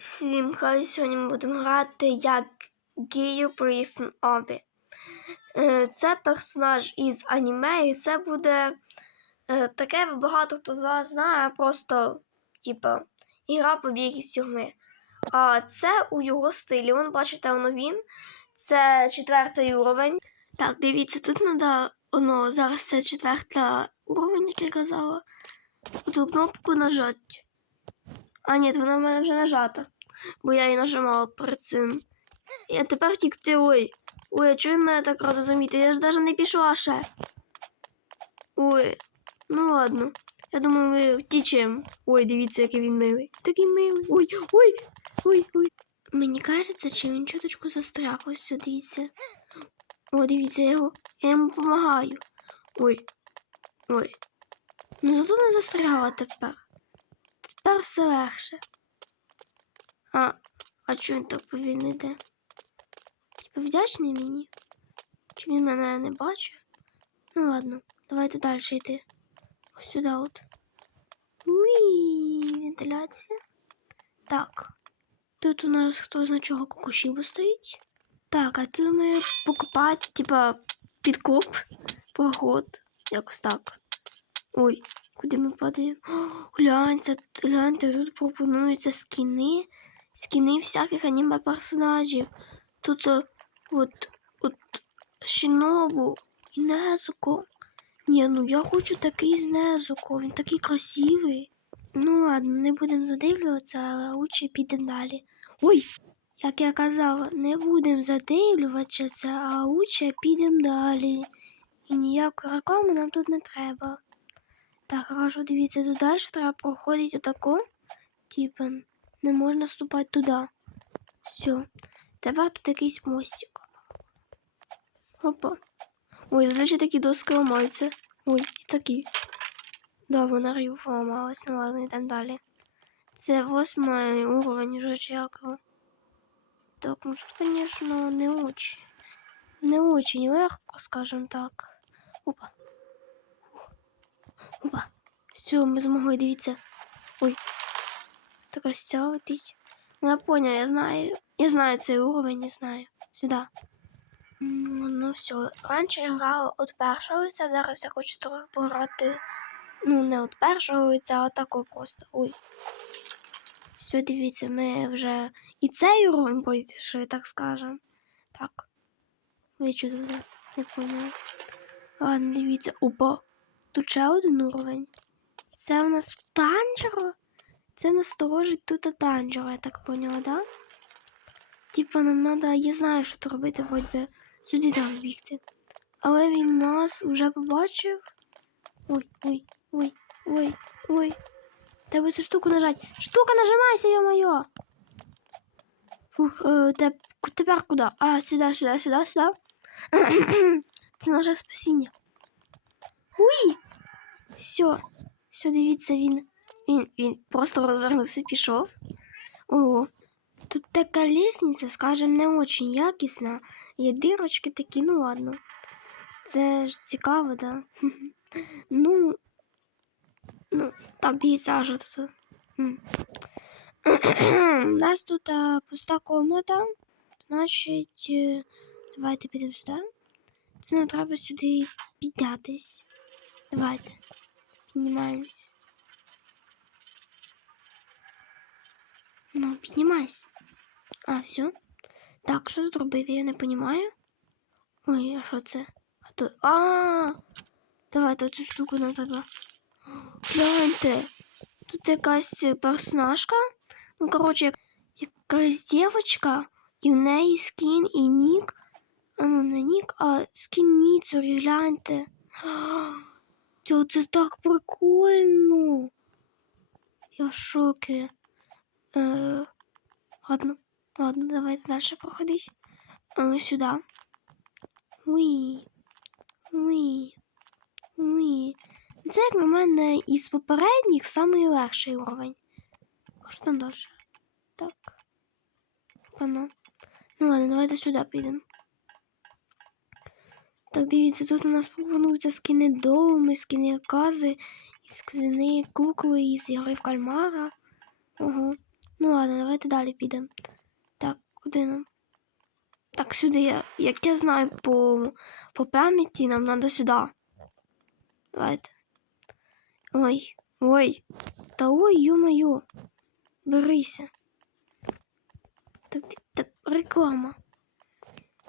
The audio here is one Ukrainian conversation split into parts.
Всім хай сьогодні ми будемо грати як Гію Прісон Обі. Е, Це персонаж із аніме, і це буде е, таке багато хто з вас знає, просто типа ігра побіг із тюрми. А це у його стилі. Вон, бачите, воно він. Це четвертий уровень. Так, дивіться, тут треба воно зараз це четверта уровень, як я казала. Ту кнопку нажати. А, ні, вона в мене вже нажата. Бо я її нажимала перед цим. А тепер тікти. Ой. Ой, а чого він мене так заміти? Я ж навіть не пішла ще. Ой. Ну ладно. Я думаю, ми втічемо. Ой, дивіться, який він милий. Такий милий. Ой, ой, ой, ой. Мені кажеться, чи він чуточку застряг. Ось сюди, дивіться. О, дивіться, я, його, я йому допомагаю. Ой. Ой. Ну зато не застряла тепер. Тепер все легше. А, а чого він так повільно йде? Типа вдячний мені? Чи він мене не бачить? Ну ладно, давайте далі йти. Ось сюди от. Уї, вентиляція. Так. Тут у нас хто зна чого кукушіба стоїть. Так, а тут ми покупати, типа, підкоп, проход. Якось так. Ой, куди ми падаємо? Гляньте, гляньте, тут пропонуються скіни. Скіни всяких аніме персонажів. Тут е, от, от Шинобу і Незуко. Ні, ну я хочу такий з Незуко, він такий красивий. Ну ладно, не будемо задивлюватися, а лучше підемо далі. Ой! Як я казала, не будемо задивлюватися, а лучше підемо далі. І ніякої реклами нам тут не треба. Так, хорошо, дивіться, тут далі треба проходити отако. Типа, не можна вступати туди. Все. Тепер тут якийсь мостик. Опа. Ой, зазвичай такі доски ламаються. Ой, і такі. Да, вона рів поламалась, ну ладно, йдемо далі. Це восьмий уровень вже чи. Так, ну тут, конечно, не очень. Не очень легко, скажем так. Опа. Все, ми змогли, дивіться. Ой. Така стя летить. Ну, я понял, я знаю. Я знаю цей уровень, не знаю. Сюда. М, Ну все. Раніше я грала від першого лиця, зараз я хочу трохи пограти. Ну, не від першого лиця, а такого просто. Ой. Все, дивіться, ми вже і цей уровень пройшли, так скажем. Так. Лечу туди. Не поняла. Ладно, дивіться. Опа. Тут ще один уровень. Це у нас танжеро. Це насторожить тут танжеро, я так поняла, да? Типа нам треба, я знаю, що тут робити, вроді би сюди треба бігти. Але він нас вже побачив. Ой, ой, ой, ой, ой. Треба цю штуку нажати. Штука нажимайся, ё-моё! Фух, е, те, тепер куди? А, сюди, сюди, сюди, сюди. Це наше спасіння. Уй! Все, все, дивіться, він, він, він просто розвернувся, пішов. Ого. Тут така лестниця, скажем, не очень якісна. Є дирочки такі, ну ладно. Це ж цікаво, да? Ну, ну, так, дивіться, а що тут? У нас тут а, пуста комната. Значить, е, давайте підемо сюди. Це нам треба сюди піднятись. Давайте. Піднімаємось. Ну, піднімайся. А, все. Так, що тут робити, я не розумію. Ой, а що це? А то. А! Давайте цю штуку нам треба. Гляньте. Тут якась персонажка. Ну, коротше, як... якась дівчинка, і в неї скін і нік. А ну, не нік, а скін Міцурі, гляньте. Це, це так прикольно. Я в шокі. Е, ладно, ладно, давайте дальше проходить. Е, сюда. Уи. Уи. Уи. Це, як на мене, із попередніх самий легший уровень. А що там далі? Так. Пано. Ну ладно, давайте сюди підемо. Так, дивіться, тут у нас пропонуються скини доуми, скини кази, скини кукли із ігри в кальмара. Ого. Ну ладно, давайте далі підемо. Так, куди нам? Так, сюди. я- Як я знаю по, по пам'яті, нам треба сюди. Давайте. Ой, ой. Та ой, ё-моё. Берися. Так, так, реклама.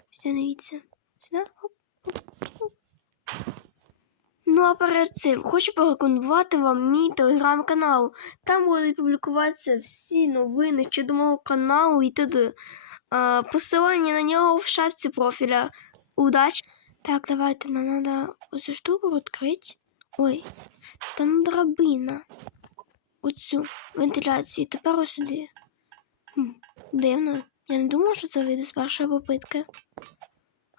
Все, дивіться. Сюди. Хоп. Ну, а перед цим хочу порекомендувати вам мій телеграм-канал. Там будуть публікуватися всі новини щодо мого каналу і т.д. Посилання на нього в шапці профіля. Удачі! Так, давайте, нам треба оцю штуку відкрити. Ой, там драбина. Оцю вентиляцію. Тепер ось сюди. Дивно. Я не думала, що це вийде з першої попитки.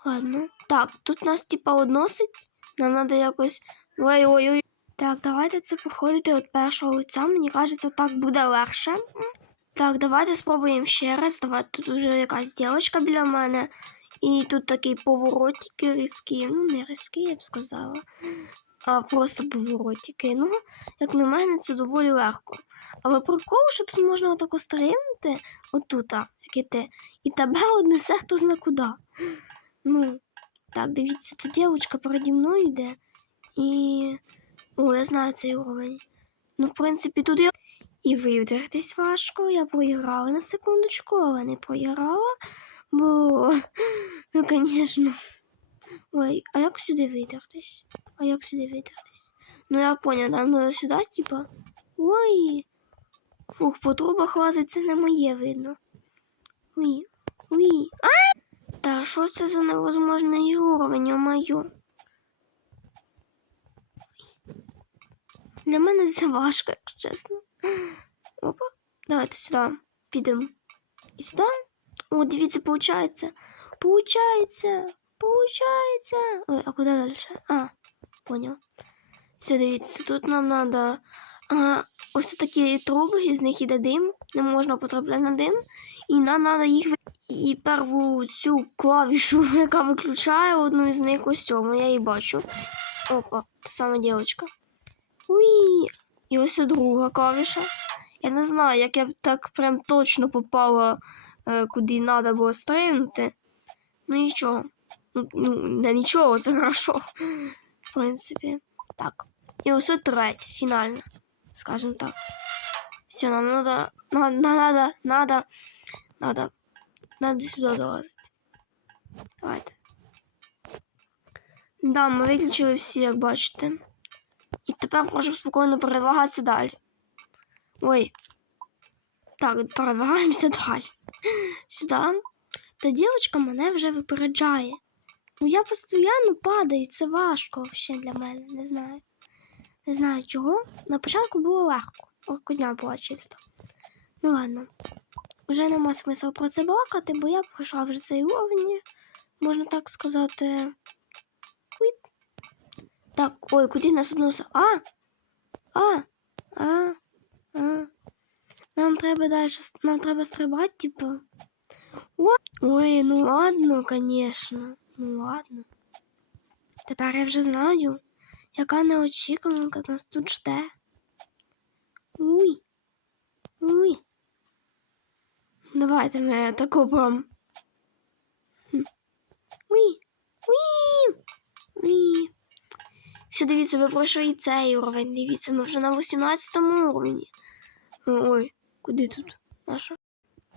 Ладно. Так, тут нас типа односить. Нам треба якось. Ой-ой-ой. Так, давайте це проходити від першого лиця. Мені кажеться, так буде легше. Так, давайте спробуємо ще раз. Давайте тут уже якась дівчинка біля мене. І тут такий поворотики різкі. Ну, не різкі, я б сказала. А просто поворотики. Ну, як на мене, це доволі легко. Але прикол, що тут можна отако стрибнути, отут, як і те, і тебе однесе хто зна куди. Ну, так, дивіться, тут дівчинка переді мною йде. І. О, я знаю цей уровень. Ну, в принципі, тут я. І вивдертись важко. Я проіграла на секундочку, але не проіграла. Бо. Ну, звісно. Ой, а як сюди видертись? А як сюди видертись? Ну, я поняла, нам треба сюди, типа. Ой. Фух, по трубах лазить, це не моє видно. Ой. Ой. А! Та що це за невозможний уровень, о-моє? Для мене це важко, якщо чесно. Опа. Давайте сюди підемо. І сюди. О, дивіться, получається. Получається. Получається. Ой, а куди далі? А, понял. Все, дивіться, тут нам треба. Ось такі труби, з них іде дим. Не можна потрапляти на дим. І нам треба їх і перву цю клавішу, яка виключає одну з них ось цьому. Я її бачу. Опа, та сама дівчинка. Уї! І ось друга клавіша. Я не знаю, як я б так прям точно попала, е, куди треба було стрибнути. Ну нічого. Ну, ну, не нічого, це хорошо. В принципі. Так. І ось третя, фінальна. Скажем так. Все, нам надо. Надо, надо, надо, надо. Надо сюди долазити. Давайте. Да, ми виключили всі, як бачите. І тепер можемо спокійно передвигатися далі. Ой. Так, передвигаємося далі. Сюди. Та дівчинка мене вже випереджає. Ну я постійно падаю, це важко взагалі для мене, не знаю. Не знаю чого. На початку було легко. Коня була чисто. Ну ладно. Вже нема смисла про це балакати, бо я пройшла вже цей уровень, можна так сказати. Уй. Так, ой, куди нас односить? А! А! А! А! Нам треба далі, нам треба стрибати, типу. Ой, ну ладно, конечно. Ну ладно. Тепер я вже знаю, яка неочікуванка нас тут жде. Уй. Уй. Давайте ми таку прям. Хм. Уй. Уй. Уй. Все, дивіться, ви пройшли цей уровень. Дивіться, ми вже на 18 уровні. Ой, куди тут? Наша?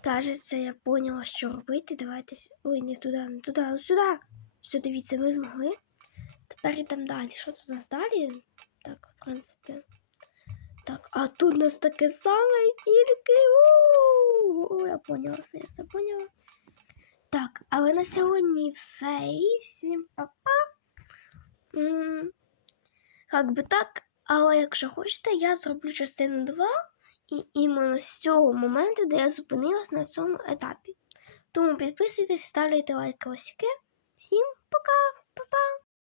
Кажеться, я поняла, що робити. Давайте. Ой, не туди, не туди, а сюди. Все, дивіться, ми змогли. Тепер йдемо далі. Що тут у нас далі? Так, в принципі. Так, а тут у нас таке саме тільки. У, я поняла все, я все поняла. Так, але на сьогодні все. І всім па-па. Як би так, але якщо хочете, я зроблю частину 2 і іменно з цього моменту, де я зупинилась на цьому етапі. Тому підписуйтесь, ставляйте лайки ось яке. Всім пока, па-па!